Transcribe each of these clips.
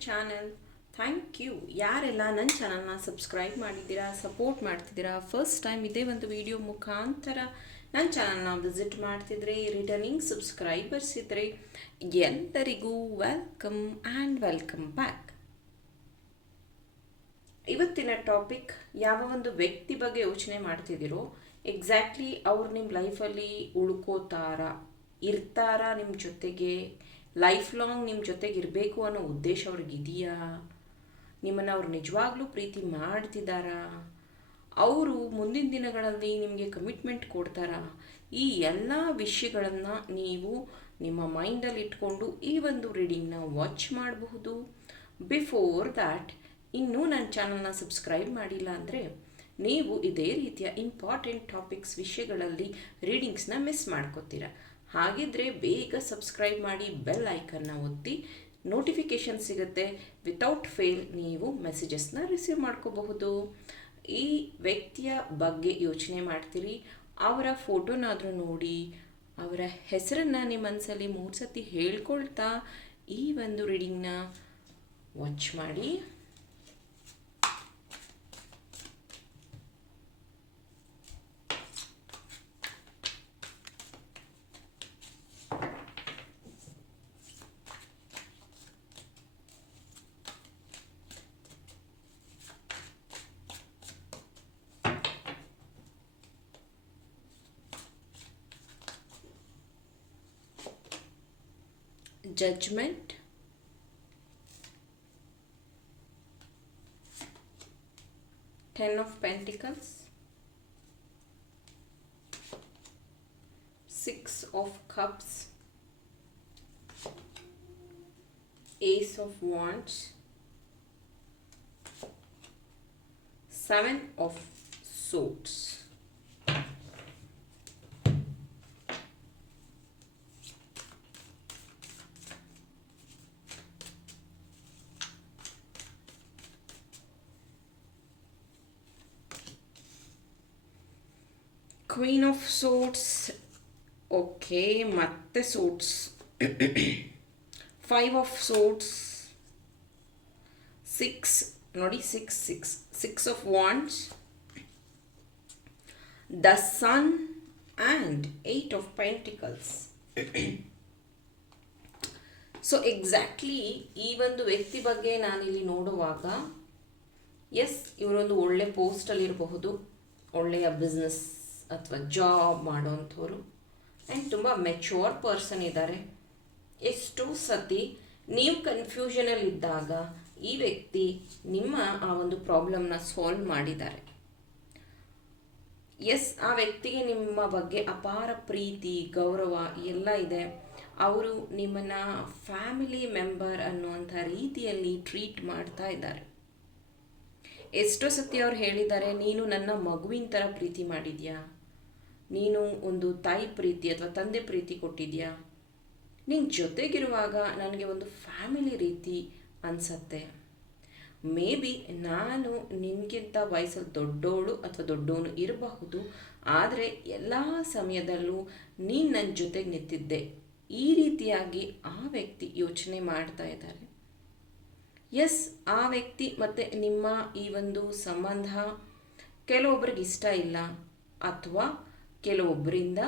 Channel thank you ಯಾರೆಲ್ಲ ನನ್ನ ಚಾನಲ್ನ ಸಬ್ಸ್ಕ್ರೈಬ್ ಮಾಡಿದ್ದೀರಾ ಸಪೋರ್ಟ್ ಮಾಡ್ತಿದ್ದೀರಾ ಫಸ್ಟ್ ಟೈಮ್ ಇದೇ ಒಂದು ವಿಡಿಯೋ ಮುಖಾಂತರ ನನ್ನ ಚಾನಲ್ನ ವಿಸಿಟ್ ಮಾಡ್ತಿದ್ರೆ ರಿಟರ್ನಿಂಗ್ ಸಬ್ಸ್ಕ್ರೈಬರ್ಸ್ ಇದ್ದರೆ ಎಲ್ಲರಿಗೂ ವೆಲ್ಕಮ್ ಆ್ಯಂಡ್ ವೆಲ್ಕಮ್ ಬ್ಯಾಕ್ ಇವತ್ತಿನ ಟಾಪಿಕ್ ಯಾವ ಒಂದು ವ್ಯಕ್ತಿ ಬಗ್ಗೆ ಯೋಚನೆ ಮಾಡ್ತಿದ್ದೀರೋ ಎಕ್ಸಾಕ್ಟ್ಲಿ ಅವ್ರು ನಿಮ್ಮ ಲೈಫಲ್ಲಿ ಉಳ್ಕೋತಾರ, ಇರ್ತಾರ ನಿಮ್ಮ ಜೊತೆಗೆ ಲೈಫ್ ಲಾಂಗ್ ನಿಮ್ಮ ಜೊತೆಗೆ ಇರಬೇಕು ಅನ್ನೋ ಉದ್ದೇಶ ಅವ್ರಿಗಿದೆಯಾ? ನಿಮ್ಮನ್ನು ಅವ್ರು ನಿಜವಾಗ್ಲೂ ಪ್ರೀತಿ ಮಾಡ್ತಿದ್ದಾರಾ? ಅವರು ಮುಂದಿನ ದಿನಗಳಲ್ಲಿ ನಿಮಗೆ ಕಮಿಟ್ಮೆಂಟ್ ಕೊಡ್ತಾರಾ? ಈ ಎಲ್ಲ ವಿಷಯಗಳನ್ನು ನೀವು ನಿಮ್ಮ ಮೈಂಡಲ್ಲಿ ಇಟ್ಕೊಂಡು ಈ ಒಂದು ರೀಡಿಂಗ್ನ ವಾಚ್ ಮಾಡಬಹುದು. ಬಿಫೋರ್ ದ್ಯಾಟ್ ಇನ್ನೂ ನನ್ನ ಚಾನಲ್ನ ಸಬ್ಸ್ಕ್ರೈಬ್ ಮಾಡಿಲ್ಲ ಅಂದರೆ ನೀವು ಇದೇ ರೀತಿಯ ಇಂಪಾರ್ಟೆಂಟ್ ಟಾಪಿಕ್ಸ್ ವಿಷಯಗಳಲ್ಲಿ ರೀಡಿಂಗ್ಸ್ನ ಮಿಸ್ ಮಾಡ್ಕೋತೀರ. ಹಾಗಿದ್ರೆ ಬೇಗ ಸಬ್ಸ್ಕ್ರೈಬ್ ಮಾಡಿ ಬೆಲ್ ಐಕನ್ನ ಒತ್ತಿ ನೋಟಿಫಿಕೇಷನ್ ಸಿಗುತ್ತೆ. ವಿತೌಟ್ ಫೇಲ್ ನೀವು ಮೆಸೇಜಸ್ನ ರಿಸೀವ್ ಮಾಡ್ಕೋಬಹುದು. ಈ ವ್ಯಕ್ತಿಯ ಬಗ್ಗೆ ಯೋಚನೆ ಮಾಡ್ತೀರಿ, ಅವರ ಫೋಟೋನಾದರೂ ನೋಡಿ, ಅವರ ಹೆಸರನ್ನು ನಿಮ್ಮ ಮನಸ್ಸಲ್ಲಿ ಮೂರು ಸತಿ ಹೇಳ್ಕೊಳ್ತಾ ಈ ಒಂದು ರೀಡಿಂಗ್ನ ವಾಚ್ ಮಾಡಿ. Judgment. Ten of pentacles. Six of cups. Ace of wands. Seven of swords queen of suits okay ಮತ್ತೆ suits five of suits six ನೋಡಿ six six six of wands the sun and eight of pentacles so exactly ಈ ಒಂದು ವ್ಯಕ್ತಿ ಬಗ್ಗೆ ನಾನಿಲ್ಲಿ ನೋಡುವಾಗ S ಇವರೊಂದು ಒಳ್ಳೆ ಪೋಸ್ಟಲ್ಲಿರಬಹುದು ಒಳ್ಳೆಯ ಬಿಸ್ನೆಸ್ ಅಥವಾ ಜಾಬ್ ಮಾಡುವಂಥವ್ರು. ಆ್ಯಂಡ್ ತುಂಬ ಮೆಚೂರ್ ಪರ್ಸನ್ ಇದ್ದಾರೆ ಎಷ್ಟೋ ಸತಿ ನೀವು ಕನ್ಫ್ಯೂಷನಲ್ಲಿದ್ದಾಗ ಈ ವ್ಯಕ್ತಿ ನಿಮ್ಮ ಆ ಒಂದು ಪ್ರಾಬ್ಲಮ್ನ ಸಾಲ್ವ್ ಮಾಡಿದ್ದಾರೆ. ಎಸ್ ಆ ವ್ಯಕ್ತಿಗೆ ನಿಮ್ಮ ಬಗ್ಗೆ ಅಪಾರ ಪ್ರೀತಿ, ಗೌರವ ಎಲ್ಲ ಇದೆ. ಅವರು ನಿಮ್ಮನ್ನು ಫ್ಯಾಮಿಲಿ ಮೆಂಬರ್ ಅನ್ನುವಂಥ ರೀತಿಯಲ್ಲಿ ಟ್ರೀಟ್ ಮಾಡ್ತಾ ಇದ್ದಾರೆ. ಎಷ್ಟೋ ಸತಿ ಅವ್ರು ಹೇಳಿದ್ದಾರೆ, ನೀನು ನನ್ನ ಮಗುವಿನ ಥರ ಪ್ರೀತಿ ಮಾಡಿದ್ಯಾ? ನೀನು ಒಂದು ತಾಯಿ ಪ್ರೀತಿ ಅಥವಾ ತಂದೆ ಪ್ರೀತಿ ಕೊಟ್ಟಿದ್ಯಾ ನಿನ್ನ ಜೊತೆಗಿರುವಾಗ ನನಗೆ ಒಂದು ಫ್ಯಾಮಿಲಿ ರೀತಿ ಅನಿಸತ್ತೆ. ಮೇ ಬಿ ನಾನು ನಿನಗಿಂತ ವಯಸ್ಸಲ್ಲಿ ದೊಡ್ಡೋಳು ಅಥವಾ ದೊಡ್ಡವನು ಇರಬಹುದು, ಆದರೆ ಎಲ್ಲ ಸಮಯದಲ್ಲೂ ನೀನು ನನ್ನ ಜೊತೆಗೆ ನಿಂತಿದ್ದೆ. ಈ ರೀತಿಯಾಗಿ ಆ ವ್ಯಕ್ತಿ ಯೋಚನೆ ಮಾಡ್ತಾ ಇದ್ದಾರೆ. ಎಸ್ ಆ ವ್ಯಕ್ತಿ ಮತ್ತು ನಿಮ್ಮ ಈ ಒಂದು ಸಂಬಂಧ ಕೆಲವೊಬ್ರಿಗೆ ಇಷ್ಟ ಇಲ್ಲ. ಅಥವಾ ಕೆಲವೊಬ್ಬರಿಂದ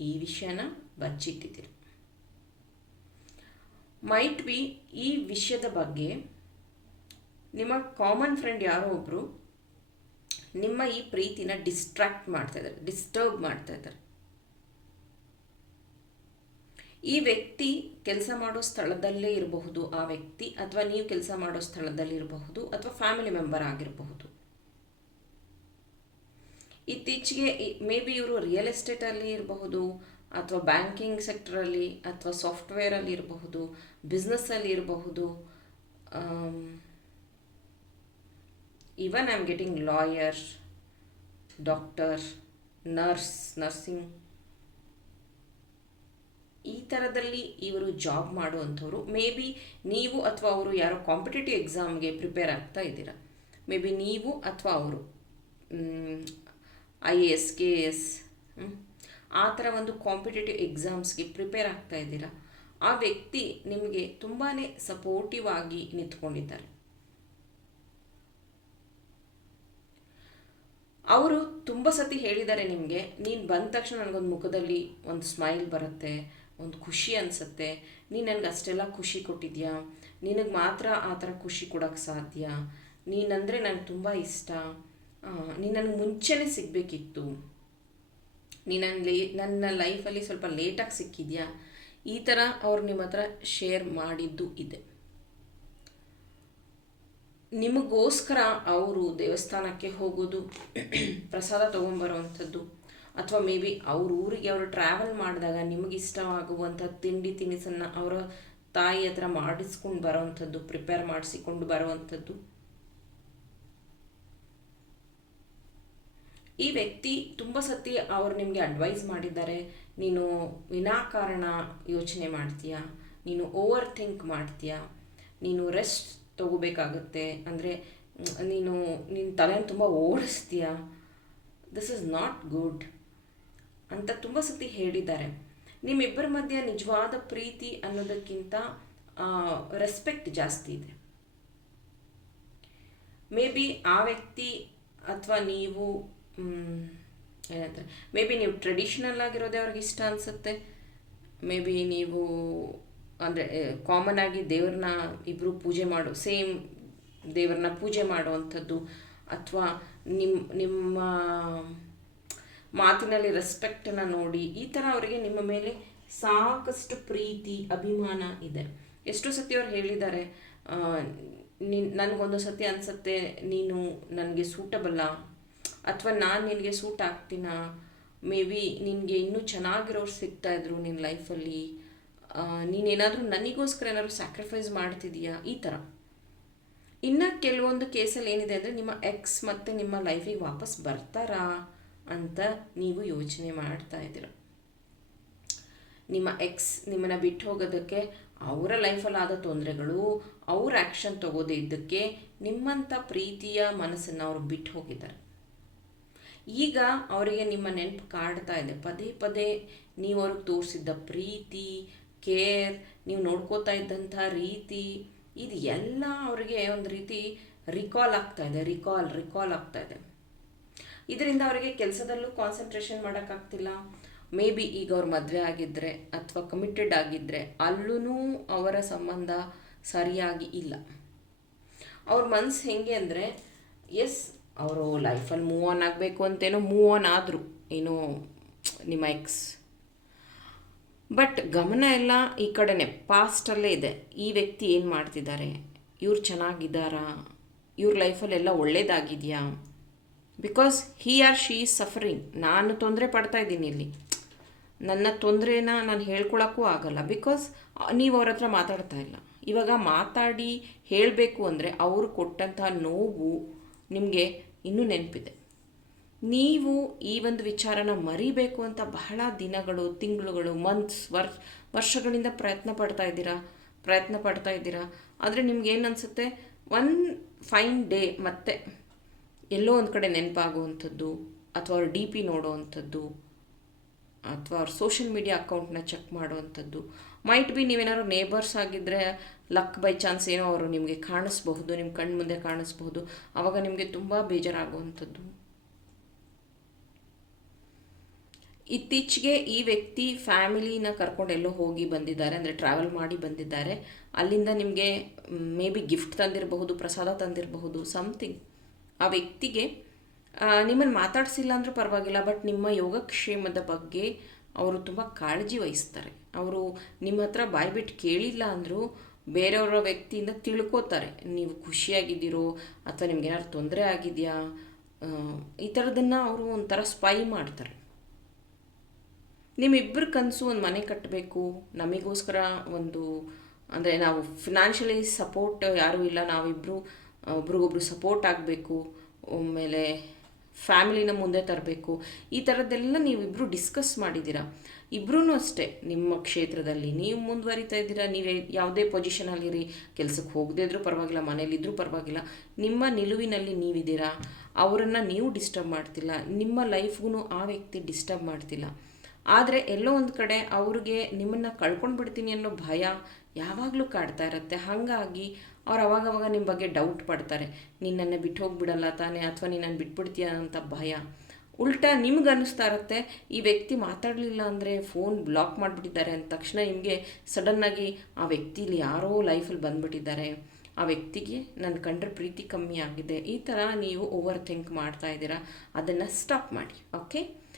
ಈ ವಿಷಯನ ಬಚ್ಚಿಟ್ಟಿದ್ದೀರಿ ಮೈಟ್ ಬಿ ಈ ವಿಷಯದ ಬಗ್ಗೆ ನಿಮ್ಮ ಕಾಮನ್ ಫ್ರೆಂಡ್ ಯಾರೋ ಒಬ್ಬರು ನಿಮ್ಮ ಈ ಪ್ರೀತಿನ ಡಿಸ್ಟ್ರಾಕ್ಟ್ ಮಾಡ್ತಾ ಇದ್ದಾರೆ ಡಿಸ್ಟರ್ಬ್ ಮಾಡ್ತಾ ಇದ್ದಾರೆ. ಈ ವ್ಯಕ್ತಿ ಕೆಲಸ ಮಾಡೋ ಸ್ಥಳದಲ್ಲೇ ಇರಬಹುದು, ಆ ವ್ಯಕ್ತಿ ಅಥವಾ ನೀವು ಕೆಲಸ ಮಾಡೋ ಸ್ಥಳದಲ್ಲಿ ಇರಬಹುದು ಅಥವಾ ಫ್ಯಾಮಿಲಿ ಮೆಂಬರ್ ಆಗಿರಬಹುದು. ಇತ್ತೀಚೆಗೆ ಮೇ ಬಿ ಇವರು ರಿಯಲ್ ಎಸ್ಟೇಟಲ್ಲಿ ಇರಬಹುದು, ಅಥವಾ ಬ್ಯಾಂಕಿಂಗ್ ಸೆಕ್ಟರಲ್ಲಿ ಅಥವಾ ಸಾಫ್ಟ್ವೇರಲ್ಲಿ ಇರಬಹುದು ಬಿಸ್ನೆಸ್ಸಲ್ಲಿ ಇರಬಹುದು even I am getting lawyer doctor nurse nursing ಈ ಥರದಲ್ಲಿ ಇವರು ಜಾಬ್ ಮಾಡುವಂಥವ್ರು. ಮೇ ಬಿ ನೀವು ಅಥವಾ ಅವರು ಯಾರೋ ಕಾಂಪಿಟೇಟಿವ್ ಎಕ್ಸಾಮ್ಗೆ ಪ್ರಿಪೇರ್ ಆಗ್ತಾ ಇದ್ದೀರಾ. ಮೇ ಬಿ ನೀವು ಅಥವಾ ಅವರು I A S K S ಆ ಥರ ಒಂದು ಕಾಂಪಿಟೇಟಿವ್ ಎಕ್ಸಾಮ್ಸ್ಗೆ ಪ್ರಿಪೇರ್ ಆಗ್ತಾ ಇದ್ದೀರಾ? ಆ ವ್ಯಕ್ತಿ ನಿಮಗೆ ತುಂಬಾ ಸಪೋರ್ಟಿವ್ ಆಗಿ ನಿಂತ್ಕೊಂಡಿದ್ದಾರೆ. ಅವರು ತುಂಬ ಸತಿ ಹೇಳಿದ್ದಾರೆ ನಿಮಗೆ, ನೀನು ಬಂದ ತಕ್ಷಣ ನನಗೊಂದು ಮುಖದಲ್ಲಿ ಒಂದು ಸ್ಮೈಲ್ ಬರುತ್ತೆ, ಒಂದು ಖುಷಿ ಅನಿಸುತ್ತೆ, ನೀನು ನನಗೆ ಅಷ್ಟೆಲ್ಲ ಖುಷಿ ಕೊಟ್ಟಿದ್ಯಾ? ನಿನಗೆ ಮಾತ್ರ ಆ ಥರ ಖುಷಿ ಕೊಡೋಕ್ಕೆ ಸಾಧ್ಯ? ನೀನಂದರೆ ನನಗೆ ತುಂಬ ಇಷ್ಟ. ನೀನು ನನಗೆ ಮುಂಚೆನೆ ಸಿಗಬೇಕಿತ್ತು. ನೀನು ನನ್ನ ಲೇ, ನನ್ನ ಲೈಫಲ್ಲಿ ಸ್ವಲ್ಪ ಲೇಟಾಗಿ ಸಿಕ್ಕಿದ್ಯಾ? ಈ ಥರ ಅವ್ರು ನಿಮ್ಮ ಹತ್ರ ಶೇರ್ ಮಾಡಿದ್ದು ಇದೆ. ನಿಮಗೋಸ್ಕರ ಅವರು ದೇವಸ್ಥಾನಕ್ಕೆ ಹೋಗೋದು, ಪ್ರಸಾದ ತೊಗೊಂಬರುವಂಥದ್ದು, ಅಥವಾ ಮೇ ಬಿ ಅವ್ರ ಊರಿಗೆ ಅವರು ಟ್ರಾವೆಲ್ ಮಾಡಿದಾಗ ನಿಮಗೆ ಇಷ್ಟವಾಗುವಂಥ ತಿಂಡಿ ತಿನಿಸನ್ನು ಅವರ ತಾಯಿ ಹತ್ರ ಮಾಡಿಸ್ಕೊಂಡು ಬರೋವಂಥದ್ದು, ಪ್ರಿಪೇರ್ ಮಾಡಿಸಿಕೊಂಡು ಬರೋವಂಥದ್ದು. ಈ ವ್ಯಕ್ತಿ ತುಂಬ ಸತಿ ಅವ್ರು ನಿಮಗೆ ಅಡ್ವೈಸ್ ಮಾಡಿದ್ದಾರೆ, ನೀನು ವಿನಾಕಾರಣ ಯೋಚನೆ ಮಾಡ್ತೀಯಾ, ನೀನು ಓವರ್ ಥಿಂಕ್ ಮಾಡ್ತೀಯಾ, ನೀನು ರೆಸ್ಟ್ ತಗೋಬೇಕಾಗುತ್ತೆ, ಅಂದರೆ ನೀನು ನಿನ್ನ ತಲೆನ ತುಂಬ ಓಡಿಸ್ತೀಯ ದಿಸ್ ಇಸ್ ನಾಟ್ ಗುಡ್ ಅಂತ ತುಂಬ ಸತಿ ಹೇಳಿದ್ದಾರೆ. ನಿಮ್ಮಿಬ್ಬರ ಮಧ್ಯೆ ನಿಜವಾದ ಪ್ರೀತಿ ಅನ್ನೋದಕ್ಕಿಂತ ರೆಸ್ಪೆಕ್ಟ್ ಜಾಸ್ತಿ ಇದೆ. ಮೇ ಬಿ ಆ ವ್ಯಕ್ತಿ ಅಥವಾ ನೀವು ಏನಂತಾರೆ? ಮೇ ಬಿ ನೀವು ಟ್ರೆಡಿಷ್ನಲ್ ಆಗಿರೋದೇ ಅವ್ರಿಗೆ ಇಷ್ಟ ಅನಿಸುತ್ತೆ. ಮೇ ಬಿ ನೀವು, ಅಂದರೆ ಕಾಮನ್ ಆಗಿ ದೇವ್ರನ್ನ ಇಬ್ಬರು ಪೂಜೆ ಮಾಡೋ ಸೇಮ್ ದೇವ್ರನ್ನ ಪೂಜೆ ಮಾಡುವಂಥದ್ದು ಅಥವಾ ನಿಮ್ಮ ನಿಮ್ಮ ಮಾತಿನಲ್ಲಿ ರೆಸ್ಪೆಕ್ಟನ್ನು ನೋಡಿ ಈ ಥರ ಅವರಿಗೆ ನಿಮ್ಮ ಮೇಲೆ ಸಾಕಷ್ಟು ಪ್ರೀತಿ, ಅಭಿಮಾನ ಇದೆ. ಎಷ್ಟೋ ಸತಿ ಅವ್ರು ಹೇಳಿದ್ದಾರೆ ನಿನ್, ನನಗೊಂದು ಸತಿ ಅನಿಸುತ್ತೆ, ನೀನು ನನಗೆ ಸೂಟಬಲ್ಲ ಅಥವಾ ನಾನು ನಿನಗೆ ಸೂಟ್ ಆಗ್ತೀನ ಮೇ ಬಿ ನಿನಗೆ ಇನ್ನೂ ಚೆನ್ನಾಗಿರೋರು ಸಿಗ್ತಾಯಿದ್ರು ನಿನ್ನ ಲೈಫಲ್ಲಿ ನೀನೇನಾದರೂ ನನಗೋಸ್ಕರ ಏನಾದರೂ ಸ್ಯಾಕ್ರಿಫೈಸ್ ಮಾಡ್ತಿದೀಯಾ? ಈ ಥರ ಇನ್ನು ಕೆಲವೊಂದು ಕೇಸಲ್ಲಿ ಏನಿದೆ ಅಂದರೆ ನಿಮ್ಮ ಎಕ್ಸ್ ಮತ್ತು ನಿಮ್ಮ ಲೈಫಿಗೆ ವಾಪಸ್ ಬರ್ತಾರಾ ಅಂತ ನೀವು ಯೋಚನೆ ಮಾಡ್ತಾ ಇದ್ದೀರ. ನಿಮ್ಮ ಎಕ್ಸ್ ನಿಮ್ಮನ್ನು ಬಿಟ್ಟು ಹೋಗೋದಕ್ಕೆ, ಅವರ ಲೈಫಲ್ಲಾದ ತೊಂದರೆಗಳು, ಅವ್ರ ಆ್ಯಕ್ಷನ್ ತಗೋದೇ ಇದ್ದಕ್ಕೆ ನಿಮ್ಮಂಥ ಪ್ರೀತಿಯ ಮನಸ್ಸನ್ನು ಅವರು ಬಿಟ್ಟು ಹೋಗಿದ್ದಾರೆ. ಈಗ ಅವರಿಗೆ ನಿಮ್ಮ ನೆನಪು ಕಾಡ್ತಾ ಇದೆ. ಪದೇ ಪದೇ ನೀವು ಅವ್ರಿಗೆ ತೋರಿಸಿದ್ದ ಪ್ರೀತಿ, ಕೇರ್, ನೀವು ನೋಡ್ಕೋತಾ ಇದ್ದಂಥ ರೀತಿ, ಇದು ಎಲ್ಲ ಅವರಿಗೆ ಒಂದು ರೀತಿ ರಿಕಾಲ್ ಆಗ್ತಾ ಇದೆ. ರಿಕಾಲ್ ರಿಕಾಲ್ ಆಗ್ತಾ ಇದೆ. ಇದರಿಂದ ಅವರಿಗೆ ಕೆಲಸದಲ್ಲೂ ಕಾನ್ಸಂಟ್ರೇಷನ್ ಮಾಡೋಕ್ಕಾಗ್ತಿಲ್ಲ ಮೇ ಬಿ ಈಗ ಅವ್ರ ಮದುವೆ ಆಗಿದ್ದರೆ ಅಥವಾ ಕಮಿಟೆಡ್ ಆಗಿದ್ದರೆ ಅಲ್ಲೂ ಅವರ ಸಂಬಂಧ ಸರಿಯಾಗಿ ಇಲ್ಲ. ಅವ್ರ ಮನಸ್ಸು ಹೆಂಗೆ ಅಂದರೆ ಎಸ್ ಅವರು ಲೈಫಲ್ಲಿ ಮೂವ್ ಆನ್ ಆಗಬೇಕು ಅಂತೇನೋ ಮೂವ್ ಆನ್ ಆದರು. ಏನೋ ನಿಮ್ಮ ಎಕ್ಸ್ ಬಟ್ ಗಮನ ಎಲ್ಲ ಈ ಕಡೆನೆ ಪಾಸ್ಟಲ್ಲೇ ಇದೆ. ಈ ವ್ಯಕ್ತಿ ಏನು ಮಾಡ್ತಿದ್ದಾರೆ? ಇವ್ರು ಚೆನ್ನಾಗಿದ್ದಾರಾ? ಇವ್ರ ಲೈಫಲ್ಲೆಲ್ಲ ಒಳ್ಳೇದಾಗಿದೆಯಾ? Because he or she is suffering ನಾನು ತೊಂದರೆ ಪಡ್ತಾ ಇದ್ದೀನಿ ಇಲ್ಲಿ. ನನ್ನ ತೊಂದರೆನ ನಾನು ಹೇಳ್ಕೊಳಕ್ಕೂ ಆಗಲ್ಲ. ಬಿಕಾಸ್ ನೀವು ಅವ್ರ ಹತ್ರ ಮಾತಾಡ್ತಾ ಇಲ್ಲ. ಇವಾಗ ಮಾತಾಡಿ ಹೇಳಬೇಕು ಅಂದರೆ ಅವರು ಕೊಟ್ಟಂತಹ ನೋವು ನಿಮಗೆ ಇನ್ನೂ ನೆನಪಿದೆ. ನೀವು ಈ ಒಂದು ವಿಚಾರನ ಮರಿಬೇಕು ಅಂತ ಬಹಳ ದಿನಗಳು, ತಿಂಗಳುಗಳು ಮಂತ್ಸ್ ವರ್ಷ, ವರ್ಷಗಳಿಂದ ಪ್ರಯತ್ನ ಪಡ್ತಾ ಇದ್ದೀರಾ? ಪ್ರಯತ್ನ ಪಡ್ತಾ ಇದ್ದೀರಾ? ಆದರೆ ನಿಮ್ಗೆ ಏನು ಅನಿಸುತ್ತೆ? ಒನ್ ಫೈನ್ ಡೇ ಮತ್ತೆ ಎಲ್ಲೋ ಒಂದು ಕಡೆ ನೆನಪಾಗುವಂಥದ್ದು, ಅಥವಾ ಅವ್ರ ಡಿ ಪಿ ನೋಡೋವಂಥದ್ದು, ಅಥವಾ ಅವ್ರ ಸೋಷಿಯಲ್ ಮೀಡಿಯಾ ಅಕೌಂಟ್ನ ಚೆಕ್ ಮಾಡುವಂಥದ್ದು ಮೈಟ್ ಬಿ ನೀವೇನಾದ್ರು ನೇಬರ್ಸ್ ಆಗಿದ್ದರೆ ಲಕ್ ಬೈ ಚಾನ್ಸ್ ಏನೋ ಅವರು ನಿಮಗೆ ಕಾಣಿಸ್ಬಹುದು ನಿಮ್ಮ ಕಣ್ಣು ಮುಂದೆ ಕಾಣಿಸ್ಬಹುದು. ಆವಾಗ ನಿಮಗೆ ತುಂಬ ಬೇಜಾರಾಗುವಂಥದ್ದು. ಇತ್ತೀಚೆಗೆ ಈ ವ್ಯಕ್ತಿ ಫ್ಯಾಮಿಲಿನ ಕರ್ಕೊಂಡು ಎಲ್ಲೋ ಹೋಗಿ ಬಂದಿದ್ದಾರೆ, ಅಂದರೆ ಟ್ರಾವೆಲ್ ಮಾಡಿ ಬಂದಿದ್ದಾರೆ. ಅಲ್ಲಿಂದ ನಿಮಗೆ, ಮೇ ಬಿ ಗಿಫ್ಟ್ ತಂದಿರಬಹುದು, ಪ್ರಸಾದ ತಂದಿರಬಹುದು ಸಮಥಿಂಗ್ ಆ ವ್ಯಕ್ತಿಗೆ ನಿಮ್ಮನ್ನು ಮಾತಾಡಿಸಿಲ್ಲ ಅಂದರೂ ಪರವಾಗಿಲ್ಲ ಬಟ್ ನಿಮ್ಮ ಯೋಗಕ್ಷೇಮದ ಬಗ್ಗೆ ಅವರು ತುಂಬ ಕಾಳಜಿ ವಹಿಸ್ತಾರೆ. ಅವರು ನಿಮ್ಮ ಹತ್ರ ಬಾಯ್ಬಿಟ್ಟು ಕೇಳಿಲ್ಲ ಅಂದರೂ ಬೇರೆಯವರ ವ್ಯಕ್ತಿಯಿಂದ ತಿಳ್ಕೋತಾರೆ. ನೀವು ಖುಷಿಯಾಗಿದ್ದೀರೋ ಅಥವಾ ನಿಮ್ಗೇನಾದ್ರು ತೊಂದರೆ ಆಗಿದೆಯಾ? ಈ ಥರದನ್ನು ಅವರು ಒಂಥರ ಸ್ಪೈ ಮಾಡ್ತಾರೆ. ನಿಮ್ಮಿಬ್ಬರ ಕನಸು ಒಂದು ಮನೆ ಕಟ್ಟಬೇಕು ನಮಗೋಸ್ಕರ ಒಂದು, ಅಂದರೆ ನಾವು ಫಿನಾನ್ಷಿಯಲಿ ಸಪೋರ್ಟ್ ಯಾರೂ ಇಲ್ಲ. ನಾವಿಬ್ಬರು ಒಬ್ರಿಗೊಬ್ರು ಸಪೋರ್ಟ್ ಆಗಬೇಕು. ಆಮೇಲೆ ಫ್ಯಾಮಿಲಿನ ಮುಂದೆ ತರಬೇಕು. ಈ ಥರದ್ದೆಲ್ಲ ನೀವಿಬ್ಬರು ಡಿಸ್ಕಸ್ ಮಾಡಿದ್ದೀರಾ? ಇಬ್ಬರೂ ಅಷ್ಟೇ, ನಿಮ್ಮ ಕ್ಷೇತ್ರದಲ್ಲಿ. ನೀವು ಮುಂದುವರಿತಾ ಇದ್ದೀರಾ? ನೀವು ಯಾವುದೇ ಪೊಸಿಷನಲ್ಲಿರಿ. ಕೆಲಸಕ್ಕೆ ಹೋಗದೇ ಇದ್ರೂ ಪರವಾಗಿಲ್ಲ ಮನೇಲಿದ್ದರೂ ಪರವಾಗಿಲ್ಲ. ನಿಮ್ಮ ನಿಲುವಿನಲ್ಲಿ ನೀವಿದ್ದೀರಾ? ಅವರನ್ನು ನೀವು ಡಿಸ್ಟರ್ಬ್ ಮಾಡ್ತಿಲ್ಲ. ನಿಮ್ಮ ಲೈಫ್ಗೂ ಆ ವ್ಯಕ್ತಿ ಡಿಸ್ಟರ್ಬ್ ಮಾಡ್ತಿಲ್ಲ. ಆದರೆ ಎಲ್ಲೋ ಒಂದು ಕಡೆ ಅವ್ರಿಗೆ ನಿಮ್ಮನ್ನು ಕಳ್ಕೊಂಡು ಬಿಡ್ತೀನಿ ಅನ್ನೋ ಭಯ ಯಾವಾಗಲೂ ಕಾಡ್ತಾ ಇರುತ್ತೆ. ಹಾಗಾಗಿ ಅವ್ರು ಅವಾಗವಾಗ ನಿಮ್ಮ ಬಗ್ಗೆ ಡೌಟ್ ಪಡ್ತಾರೆ. ನಿನ್ನನ್ನು ಬಿಟ್ಟು ಹೋಗ್ಬಿಡಲ್ಲ ತಾನೇ ಅಥವಾ ನೀನನ್ನು ಬಿಟ್ಬಿಡ್ತೀಯ ಅಂತ ಭಯ. ಉಲ್ಟಾ ನಿಮ್ಗೆ ಅನ್ನಿಸ್ತಾ ಇರುತ್ತೆ, ಈ ವ್ಯಕ್ತಿ ಮಾತಾಡಲಿಲ್ಲ ಅಂದರೆ ಫೋನ್ ಬ್ಲಾಕ್ ಮಾಡಿಬಿಟ್ಟಿದ್ದಾರೆ ಅಂದ ತಕ್ಷಣ ನಿಮಗೆ ಸಡನ್ನಾಗಿ ಆ ವ್ಯಕ್ತಿಲಿ ಯಾರೋ ಲೈಫಲ್ಲಿ ಬಂದ್ಬಿಟ್ಟಿದ್ದಾರೆ. ಆ ವ್ಯಕ್ತಿಗೆ ನನ್ನ ಕಂಡ್ರೆ ಪ್ರೀತಿ ಕಮ್ಮಿ ಆಗಿದೆ. ಈ ಥರ ನೀವು ಓವರ್ ಥಿಂಕ್ ಮಾಡ್ತಾ ಇದ್ದೀರಾ, ಅದನ್ನು ಸ್ಟಾಪ್ ಮಾಡಿ ಓಕೆ